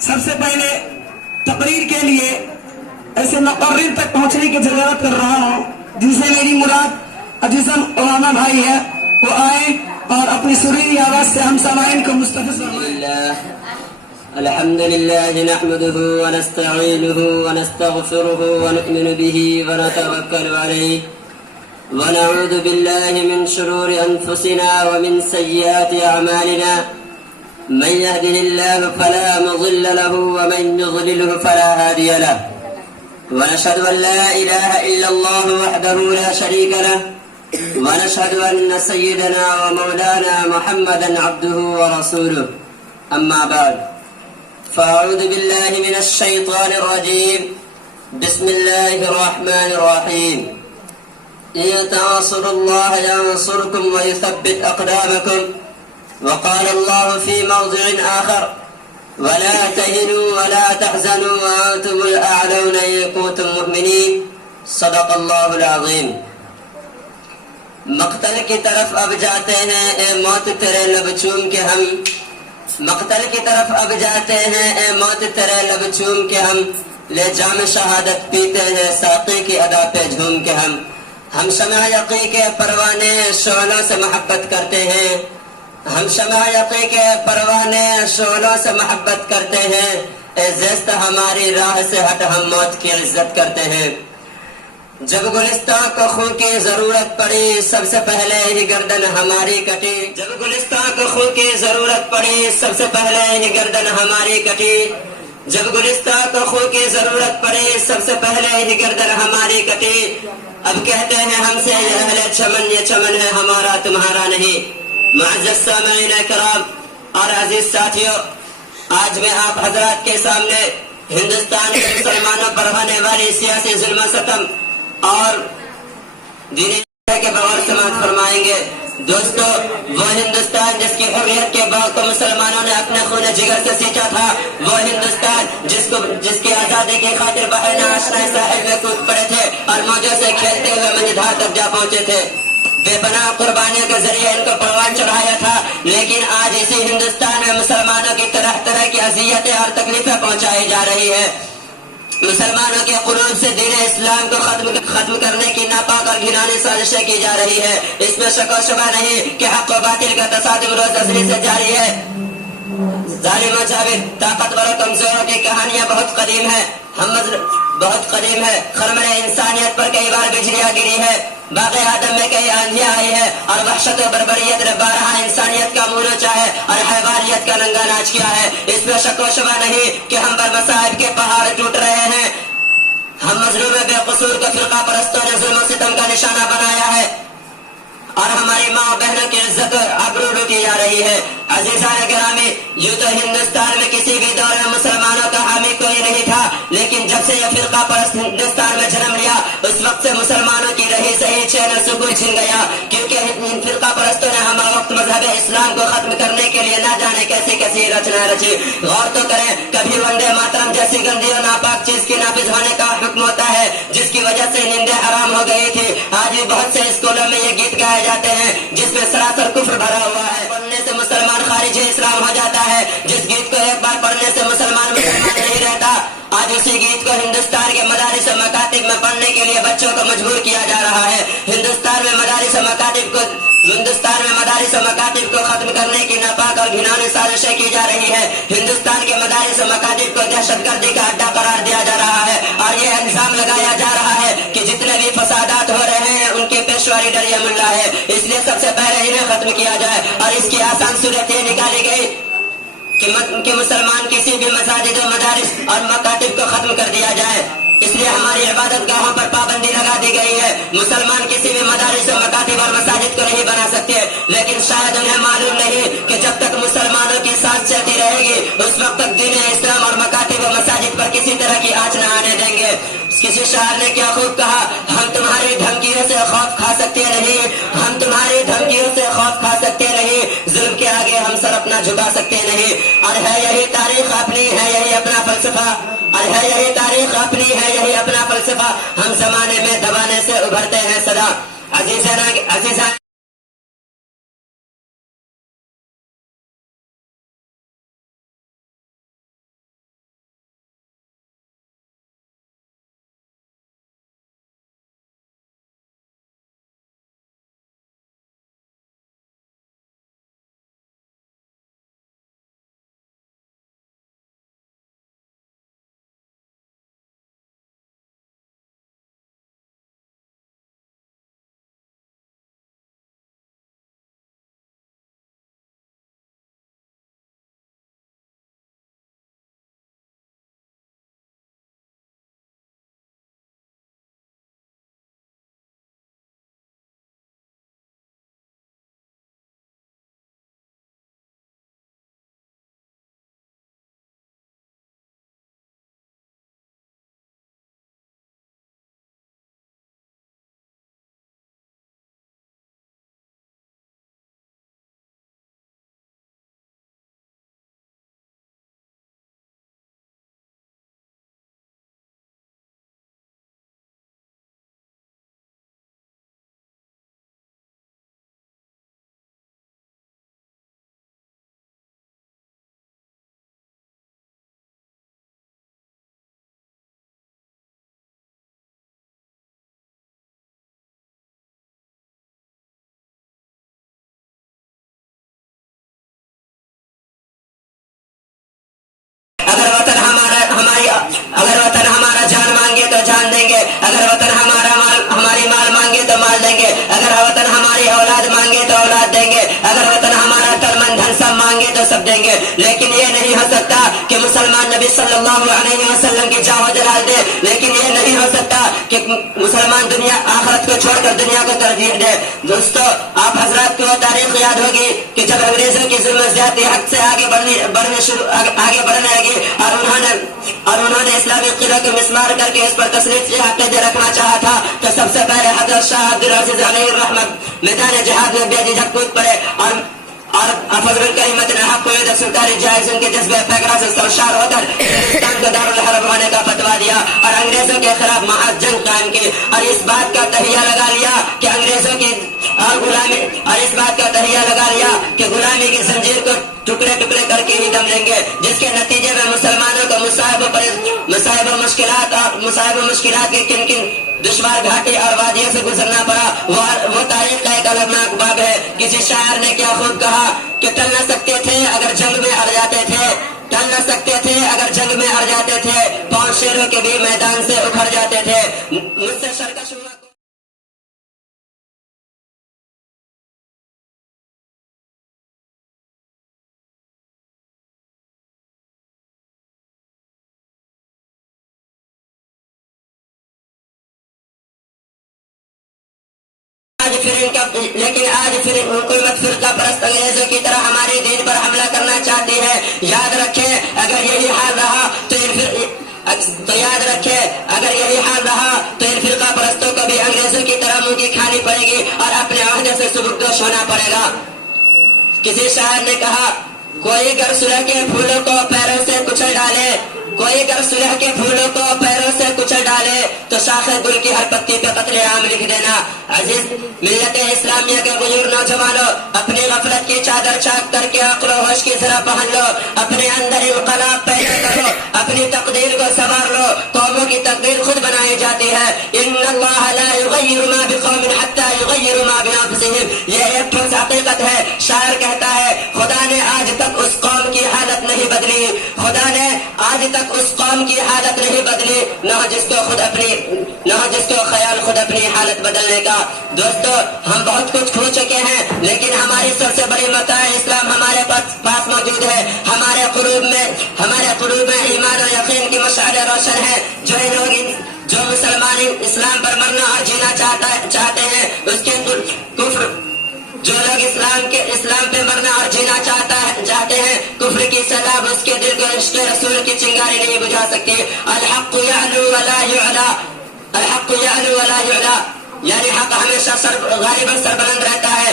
سب سے پہلے تقریر کے لیے ایسے مقرر تک پہنچنے کی ضرورت کر رہا ہوں جن سے میری مراد عزیزم علامہ بھائی ہے، وہ آئیں اور اپنی سریلی آواز سے ہم سامعین کو مستفز فرمائیں۔ الحمد لله نحمده ونستعينه ونستغفره ونؤمن به ونتوكل عليه ونعوذ بالله من شرور أنفسنا ومن سيئات أعمالنا من يهده الله فلا مضل له ومن يضلله فلا هادي له ونشهد أن لا إله إلا الله وحده لا شريك له ونشهد أن سيدنا ومولانا محمدا عبده ورسوله أما بعد فأعوذ بالله من الشيطان الرجيم بسم الله الرحمن الرحيم إن تنصروا الله ينصركم ويثبت أقدامكم وقال الله في موضع آخر ولا تهنوا ولا تحزنوا وأنتم الأعلون إن كنتم مؤمنين صدق الله العظيم۔ مقتل کی طرف اب جاتے ہیں اے موت تیرے لب چوم کے ہم، مقتل کی طرف اب جاتے ہیں اے موت تیرے لب چوم کے ہم، لے جام شہادت پیتے ہیں ساقی کی ادا پہ جھوم کے ہم شمع یقین کے پروانے شعلوں سے محبت کرتے ہیں، ہم شمع یقین کے پروانے شعلوں سے محبت کرتے ہیں، اے زیست ہماری راہ سے ہٹ ہم موت کی عزت کرتے ہیں۔ جب گلستان کو خون کی ضرورت پڑی سب سے پہلے ہی گردن ہماری کٹی، جب گلستان کو خون کی ضرورت پڑی سب سے پہلے ہی گردن ہماری کٹی، جب گلستان کو خون کی ضرورت پڑی سب سے پہلے ہی گردن ہماری کٹی، اب کہتے ہیں ہم سے یہ اہل چمن، یہ چمن ہے ہمارا تمہارا نہیں۔ معزز سامعین کرام اور عزیز ساتھیوں، آج میں آپ حضرات کے سامنے ہندوستان کے مسلمانوں پر ہونے والی سیاسی ظلم و ستم اور دینی کے بغیر سماعت فرمائیں گے۔ دوستو، وہ ہندوستان جس کی حریت کے باغ کو مسلمانوں نے اپنے خون جگر سے سینچا تھا، وہ ہندوستان جس کی آزادی کی خاطر بحرین آشنا ساحل میں کود پڑے تھے اور موجوں سے کھیلتے ہوئے منجھار تک جا پہنچے تھے، بے پناہ قربانیوں کے ذریعے ان کو پروان چڑھایا تھا، لیکن آج اسی ہندوستان میں مسلمانوں کی طرح طرح کی اذیتیں اور تکلیفیں پہنچائی جا رہی ہے۔ مسلمانوں کے قلوب سے دین اسلام کو ختم کرنے کی ناپاک اور گھناؤنی سازشیں کی جا رہی ہے۔ اس میں شک و شبہ نہیں کہ حق و باطل کا تصادم روز ازلی سے جاری ہے۔ ظالم و جابر، طاقتور و کمزوروں کی کہانیاں بہت قدیم ہے، بہت قدیم ہے۔ خرمن انسانیت پر کئی بار بجلیاں گری ہے، باغ آدم میں کئی آندھیاں آئی ہے، اور وحشت و بربریت نے بارہا انسانیت کا منہ نوچا ہے اور حیوانیت کا ننگا ناچ کیا ہے۔ اس میں شک و شبہ نہیں کہ ہم پر مصائب کے پہاڑ ٹوٹ رہے ہیں، ہم مظلوم بے قصور کو فرقہ پرستوں نے ظلم و ستم کا نشانہ بنایا ہے اور ہماری ماں بہنوں کی عزت آبرو لوٹی جا رہی ہے۔ عزیزان گرامی، یوں تو ہندوستان میں کسی بھی دور میں مسلمانوں کا حامی کوئی نہیں تھا، لیکن جب سے یہ فرقہ پرست ہندوستان میں جنم لیا اس وقت سے مسلمانوں کی رہی صحیح چین اور سکون چھن گیا، کیونکہ ان فرقہ پرستوں نے ہمارا وقت مذہب اسلام کو ختم کرنے کے لیے نہ جانے کیسی کیسی رچنا رچی۔ غور تو کریں، کبھی وندے ماترم جیسی گندی اور ناپاک چیز کے نافذ ہونے کا حکم ہوتا ہے جس کی وجہ سے نیندیں حرام ہو گئی تھی، آج بھی بہت سے اسکولوں میں یہ گیت گائے جاتے ہیں جس میں سراسر کفر بھرا ہوا ہے۔ پڑھنے سے مسلمان خارج اسلام ہو جاتا ہے، جس گیت کو ایک بار پڑھنے سے مسلمان نہیں رہتا، آج اسی گیت کو ہندوستان کے مدارس و مکاتب میں پڑھنے کے لیے بچوں کو مجبور کیا جا رہا ہے۔ ہندوستان میں مدارس و مکاتب کو ختم کرنے کی ناپاک اور گھناؤنی سازشیں کی جا رہی ہے۔ ہندوستان کے مدارس و مکاتب کو دہشت گردی کا اڈا قرار دیا جا رہا ہے اور یہ الزام لگایا جا رہا ہے کہ جتنے بھی فسادات ہو رہے ہیں ان کے پیشوا لیڈر یہ ملا ہے، اس لیے سب سے پہلے انہیں ختم کیا جائے، اور اس کی آسان صورت یہ نکالی گئی کہ مسلمان کسی بھی مساجد و مدارس اور مکاتب کو ختم کر دیا جائے۔ اس لیے ہماری عبادت گاہوں پر پابندی لگا دی گئی ہے، مسلمان کسی بھی مدارس و مکاتب اور مساجد کو نہیں بنا سکتے، لیکن شاید انہیں معلوم نہیں کہ جب تک مسلمانوں کی سانس چلتی رہے گی اس وقت تک دین اسلام اور مکاتب و مساجد پر کسی طرح کی آنچ نہ آنے دیں گے۔ کسی شاعر نے کیا خوب کہا، ہم تمہاری دھمکیوں سے خوف کھا سکتے نہیں، ہم تمہاری دھمکیوں سے خوف کھا سکتے نہیں، ظلم کے آگے ہم سر اپنا جھکا سکتے نہیں، اور ہے یہی تاریخ اپنی، ہے یہی اپنا فلسفہ، اور ہے یہی تاریخ اپنی، ہے یہی اپنا فلسفہ، ہم زمانے میں دبانے سے ابھرتے ہیں صدا۔ عزیزان صلی اللہ علیہ وسلم کی جاہ و جلال دے، لیکن یہ نہیں ہو سکتا کہ مسلمان دنیا آخرت کو چھوڑ کر دنیا کو ترجیح دے۔ دوستو، آپ حضرات کو تاریخ یاد ہوگی کہ جب انگریزوں کی ظلم زیادتی حد سے آگے بڑھنے لگی اور انہوں نے اسلامی قلعہ کو مسمار کر کے اس پر تسلط سے عقیدے رکھنا چاہا تھا، تو سب سے پہلے حضرت شاہ عبدالعزیز علیہ الرحمت میدان جہاد میں بے جھجک کود پڑے اور فضل الکریمت الحق قید سلطان جائزن کے جذبے فکرہ سے سرشار ہو کر ہندوستان کو دارالحرب ہونے کا فتویٰ دیا اور انگریزوں کے خلاف محض جنگ قائم کی، اور اس بات کا تہیہ لگا لیا کہ انگریزوں کی غلامی کی زنجیر کو ٹکڑے ٹکڑے کر کے ہی دم لیں گے، جس کے نتیجے میں مسلمانوں کو مصائب و مشکلات کے کن کن دشوار گھاٹی اور وادیوں سے گزرنا پڑا۔ وہ تاریخ کا ایک المناک باب ہے۔ کسی شاعر نے کیا خوب کہا کہ ٹل نہ سکتے تھے اگر جنگ میں اڑ جاتے تھے، ٹل نہ سکتے تھے اگر جنگ میں اڑ جاتے تھے، پاؤں شیروں کے بھی میدان سے اکھڑ جاتے تھے۔ مجھ سے سرکش ہوا لیکن آج پھر حکومت فرقہ پرست انگریزوں کی طرح ہمارے دین پر حملہ کرنا چاہتی ہے۔ یاد رکھیں اگر یہی حال رہا تو ان فرقہ پرستوں کو بھی انگریزوں کی طرح منہ کی کھانی پڑے گی اور اپنے عہدے سے سبکدوش ہونا پڑے گا۔ کسی شاعر نے کہا، کوئی گر صلح کے پھولوں کو پیروں سے کچل ڈالے، کوئی گر صلح کے پھولوں کو پیروں سے کچل ڈالے تو شاخ گل کی ہر پتی پہ قتل عام لکھ دینا۔ عزیز ملت اسلامیہ کے غیور نوجوانوں، اپنی غفلت کی چادر چاک کر کے عقل و ہوش کی ذرا پہن لو، اپنے اندر انقلاب پیدا کرو، اپنی تقدیر کو سنوار لو۔ قوموں کی تقدیر خود بنائی جاتی ہے۔ ان اللہ لا یغیر ما بقوم حتی یغیر ما بانفسہم، یہ ایک ٹھوس حقیقت ہے۔ شاعر کہتا ہے، خدا نے آج تک اس قوم کی حالت نہیں بدلی، خدا نے آج تک اس قوم کی حالت نہیں بدلی، نہ جس کو خیال خود اپنی حالت بدلنے کا۔ دوستو، ہم بہت کچھ کھو چکے ہیں، لیکن ہماری سب سے بڑی متاع اسلام ہمارے پاس موجود ہے۔ ہمارے قلوب میں ایمان و یقین کی مشعل روشن ہے۔ جو مسلمان اسلام پر مرنا اور جینا چاہتے ہیں، اس کے کفر، جو لوگ اسلام پہ مرنا اور جینا چاہتے ہیں، کفر کی سیلاب اس کے دل کو عشق رسول کی چنگاری نہیں بجھا سکتی۔ الحق یعلو ولا یعلا، الحق یعلو ولا یعلا، یعنی حق ہمیشہ غالباً سربلند رہتا ہے۔